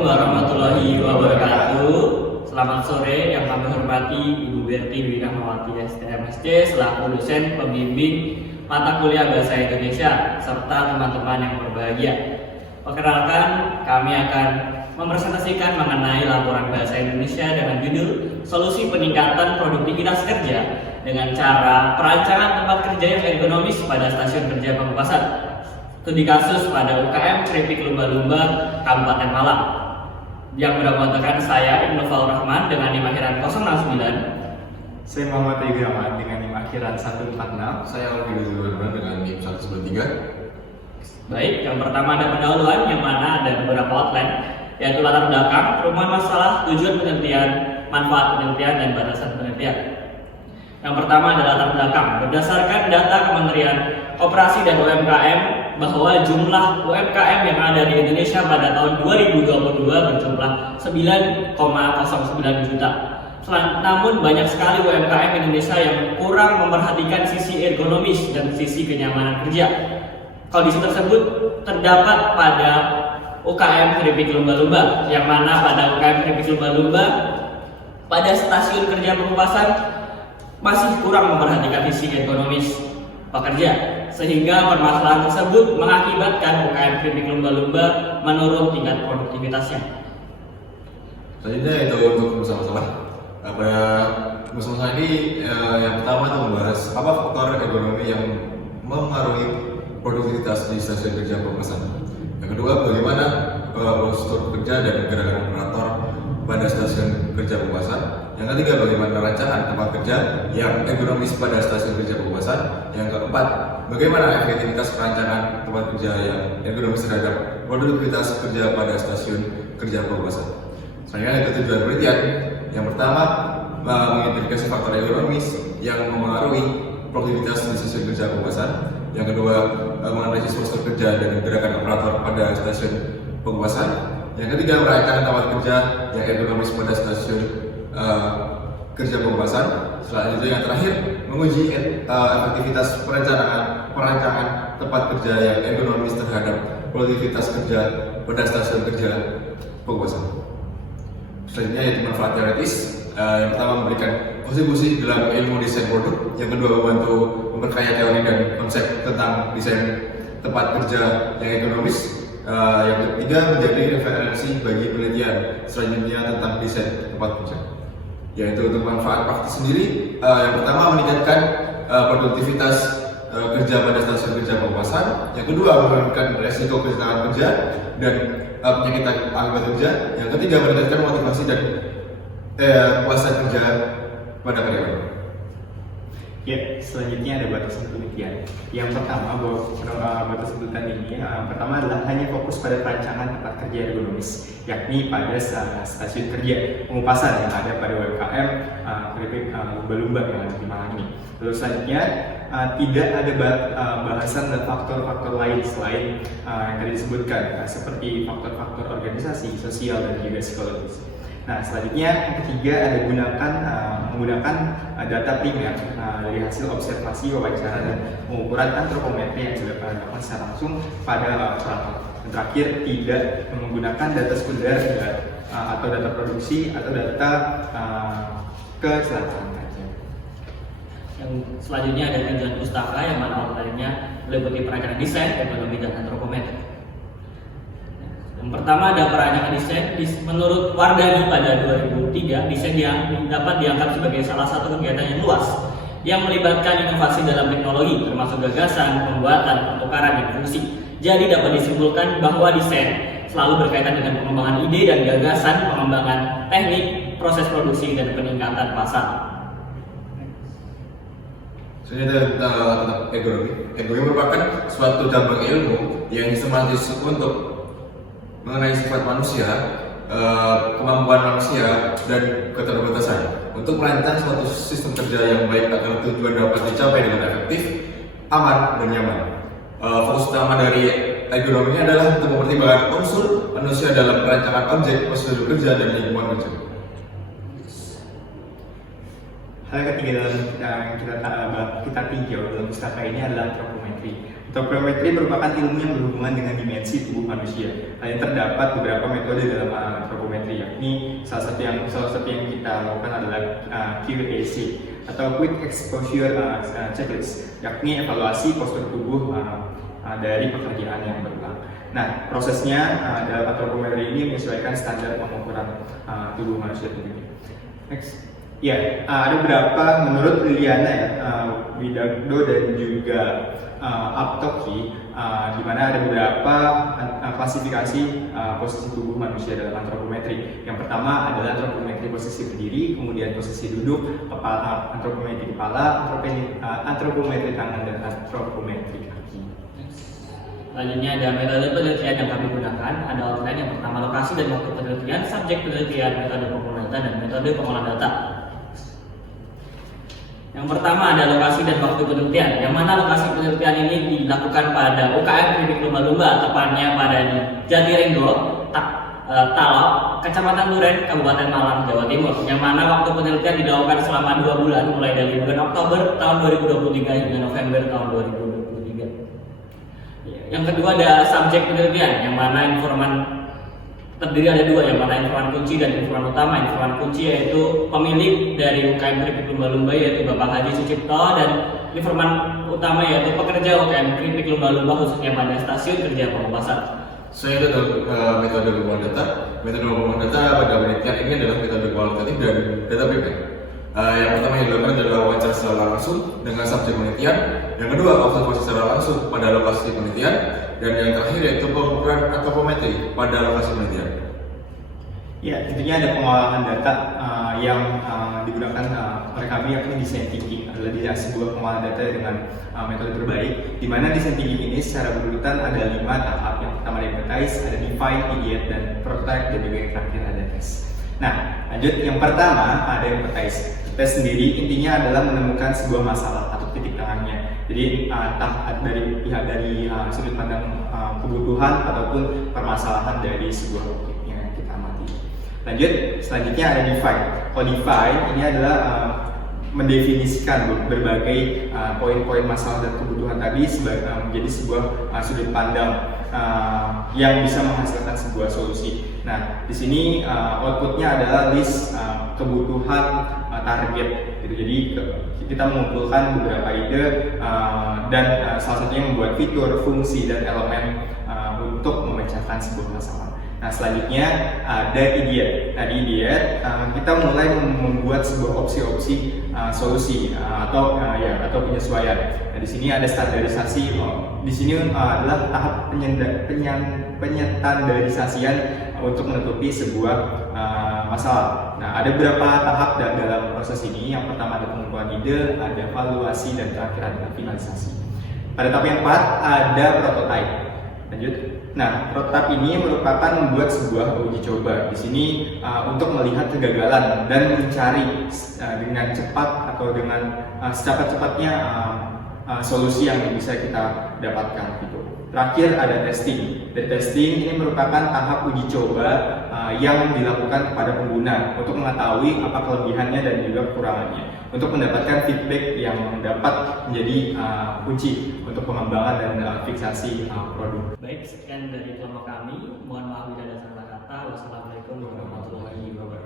Assalamualaikum warahmatullahi wabarakatuh. Selamat sore yang kami hormati Ibu Berti Dwi Rahmawati STMSC selaku dosen pembimbing mata kuliah Bahasa Indonesia serta teman-teman yang berbahagia. Perkenalkan, kami akan mempresentasikan mengenai laporan Bahasa Indonesia dengan judul Solusi Peningkatan Produktivitas Kerja dengan cara perancangan tempat kerja yang ergonomis pada stasiun kerja Pamekasan. Studi kasus pada UKM Keripik Lumba-Lumba Kabupaten Malang yang beranggotakan saya Ibnu Faur Rahman dengan NIM akhiran 069. Saya Muhammad Taibi Rahman dengan NIM akhiran 146. Saya Alfi Rahman dengan NIM 193. Baik, yang pertama ada pendahuluan yang mana ada beberapa outline, yaitu latar belakang, perubahan masalah, tujuan penelitian, manfaat penelitian, dan batasan penelitian. Yang pertama adalah latar belakang. Berdasarkan data Kementerian Koperasi dan UMKM bahwa jumlah UMKM yang ada di Indonesia pada tahun 2022 berjumlah 9,09 juta. Namun banyak sekali UMKM Indonesia yang kurang memperhatikan sisi ergonomis dan sisi kenyamanan kerja. Kondisi tersebut terdapat pada UKM Keripik Lumba-Lumba, yang mana pada UKM Keripik Lumba-Lumba pada stasiun kerja Pamekasan masih kurang memperhatikan sisi ergonomis pekerja, sehingga permasalahan tersebut mengakibatkan UKM Keripik Lumba-Lumba menurun tingkat produktivitasnya. Selanjutnya itu untuk masalah-masalah. Pada masalah ini yang pertama itu membahas apa faktor ekonomi yang mempengaruhi produktivitas di stasiun kerja Pamekasan. Yang kedua, bagaimana prosedur kerja dan gerakan operator pada stasiun kerja Pamekasan. Yang ketiga, bagaimana rancangan tempat kerja yang ergonomis pada stasiun kerja Pamekasan. Yang keempat, bagaimana efektivitas perancangan tempat kerja yang ergonomis terhadap produktivitas kerja pada stasiun kerja Pamekasan. Selanjutnya ada tujuan penelitian. Yang pertama, mengidentifikasi faktor ergonomis yang mempengaruhi produktivitas di stasiun kerja Pamekasan. Yang kedua, menganalisis prosedur kerja dan gerakan operator pada stasiun Pamekasan. Yang ketiga, merancang tempat kerja yang ergonomis pada stasiun kerja Pamekasan. Selanjutnya yang terakhir, menguji efektivitas perancangan tempat kerja yang ergonomis terhadap produktivitas kerja pada stasiun kerja Pamekasan. Selanjutnya yaitu manfaat teoritis. Yang pertama, memberikan kontribusi dalam ilmu desain produk. Yang kedua, membantu memperkaya teori dan konsep tentang desain tempat kerja yang ergonomis. Yang ketiga, menjadi referensi bagi penelitian selanjutnya tentang desain tempat kerja. Yaitu untuk manfaat praktis sendiri, yang pertama meningkatkan produktivitas kerja pada stasiun kerja Pamekasan. Yang kedua, menurunkan resiko kecelakaan kerja dan penyakit akibat kerja. Yang ketiga, meningkatkan motivasi dan puasa kerja pada karyawan. Ya, selanjutnya ada batasan penelitian. Yang pertama, batasan penelitian ini pertama adalah hanya fokus pada perancangan tempat kerja ergonomis, yakni pada stasiun kerja Pamekasan yang ada pada UMKM Keripik Lumba-Lumba yang ada di Malang ini. Lalu selanjutnya tidak ada bahasan dan faktor-faktor lain selain yang tadi disebutkan, seperti faktor-faktor organisasi, sosial, dan juga psikologis. Nah, selanjutnya yang ketiga ada menggunakan data primer dari hasil observasi, wawancara, dan pengukuran antropometri yang sudah dilakukan secara langsung pada operator. Dan terakhir, tidak menggunakan data sekunder atau data produksi atau data kecelakaan kerja. Yang selanjutnya ada tujuan pustaka yang mana outline-nya meliputi perancangan desain, ekonomi, dan antropometri. Yang pertama ada perancangan desain. Menurut Wardani pada 2003, desain dapat dianggap sebagai salah satu kegiatan yang luas yang melibatkan inovasi dalam teknologi, termasuk gagasan, pembuatan, pertukaran, dan fungsi. Jadi dapat disimpulkan bahwa desain selalu berkaitan dengan pengembangan ide dan gagasan, pengembangan teknik, proses produksi, dan peningkatan pasar. Selanjutnya tentang ekonomi. Ekonomi merupakan suatu cabang ilmu yang sistematis untuk mengenai sifat manusia, kemampuan manusia, dan keterbatasan untuk merancang suatu sistem kerja yang baik agar tujuan dapat dicapai dengan efektif, aman, dan nyaman. Fokus utama dari ekonomi ini adalah untuk mempertimbangkan unsur manusia dalam perancangan objek, prosedur kerja, dan lingkungan kerja. Hal ketiga dalam yang kita tinjau dalam pustaka ini adalah antropometri. Antropometri merupakan ilmu yang berhubungan dengan dimensi tubuh manusia. Lain terdapat beberapa metode dalam antropometri, yakni salah satu yang kita lakukan adalah QEC atau Quick Exposure Checklist, yakni evaluasi postur tubuh dari pekerjaan yang berulang. Nah, prosesnya dalam antropometri ini menyesuaikan standar pengukuran tubuh manusia tentunya. Next. Ya, ada beberapa menurut Liliana ya, Widagdo dan juga Aptoki, di mana ada beberapa klasifikasi posisi tubuh manusia dalam antropometri. Yang pertama adalah antropometri posisi berdiri, kemudian posisi duduk, antropometri kepala, antropometri tangan, dan antropometri kaki. Selanjutnya ada metode penelitian yang kami gunakan. Ada outline yang pertama lokasi dan waktu penelitian, subjek penelitian, metode pengumpulan data, dan metode pengolahan data. Yang pertama ada lokasi dan waktu penelitian, yang mana lokasi penelitian ini dilakukan pada UKM Klinik Lumba-Lumba, tepatnya pada Jatiringgo, Talok, Kecamatan Duren, Kabupaten Malang, Jawa Timur. Yang mana waktu penelitian dilakukan selama 2 bulan, mulai dari bulan Oktober tahun 2023 hingga November tahun 2023. Yang kedua ada subjek penelitian, yang mana informan terdiri ada 2, yang mana informan kunci dan informan utama. Informan kunci yaitu pemilik dari UKM Kripik Lumba-Lumba, yaitu Bapak Haji Sucipto, dan informan utama yaitu pekerja UKM Kripik Lumba-Lumba, khususnya pada stasiun kerja Pamekasan. Saya itu adalah metode pengumpulan data. Metode pengumpulan data pada penelitian ini adalah metode kualitatif dan data primer. Yang pertama yang dilakukan adalah wawancara secara langsung dengan subjek penelitian. Yang kedua, observasi secara langsung pada lokasi penelitian. Dan yang terakhir yaitu pengukuran antropometri pada lokasi penelitian. Ya, tentunya ada pengolahan data yang digunakan oleh kami, yakni design thinking. Adalah sebuah pengolahan data dengan metode terbaik, di mana design thinking ini secara berurutan ada 5 tahap. Yang pertama ada empathize, ada define, ideate, dan prototype, dan juga yang terakhir ada test. Nah, lanjut, yang pertama ada empathize. Tes sendiri intinya adalah menemukan sebuah masalah atau titik tengahnya. Jadi entah dari pihak dari sudut pandang kebutuhan ataupun permasalahan dari sebuah objek yang kita amati. Lanjut, selanjutnya ada define. Kalau define ini adalah mendefinisikan berbagai poin-poin masalah dan kebutuhan tadi menjadi sebuah sudut pandang yang bisa menghasilkan sebuah solusi. Nah, di sini outputnya adalah list kebutuhan target. Gitu. Jadi kita mengumpulkan beberapa ide dan salah satunya membuat fitur, fungsi, dan elemen untuk memecahkan sebuah masalah. Nah, selanjutnya ada ideate. Nah, di ideate kita mulai membuat sebuah opsi-opsi solusi atau penyesuaian. Nah, di sini ada standarisasi. Di sini adalah tahap penyetandarisasian untuk menutupi sebuah masalah. Nah, ada beberapa tahap dalam proses ini. Yang pertama ada pengumpulan ide, ada evaluasi, dan terakhir ada finalisasi. Pada tahap yang 4 ada prototype. Lanjut. Nah, prototype ini merupakan membuat sebuah uji coba. Di sini untuk melihat kegagalan dan mencari dengan cepat atau dengan secepat-cepatnya solusi yang bisa kita dapatkan gitu. Terakhir ada testing. Dan testing ini merupakan tahap uji coba yang dilakukan kepada pengguna untuk mengetahui apa kelebihannya dan juga kekurangannya, untuk mendapatkan feedback yang dapat menjadi kunci untuk pengembangan dan fiksasi produk. Baik, sekian dari kelompok kami. Mohon maaf bila ada salah kata. Wassalamualaikum warahmatullahi wabarakatuh.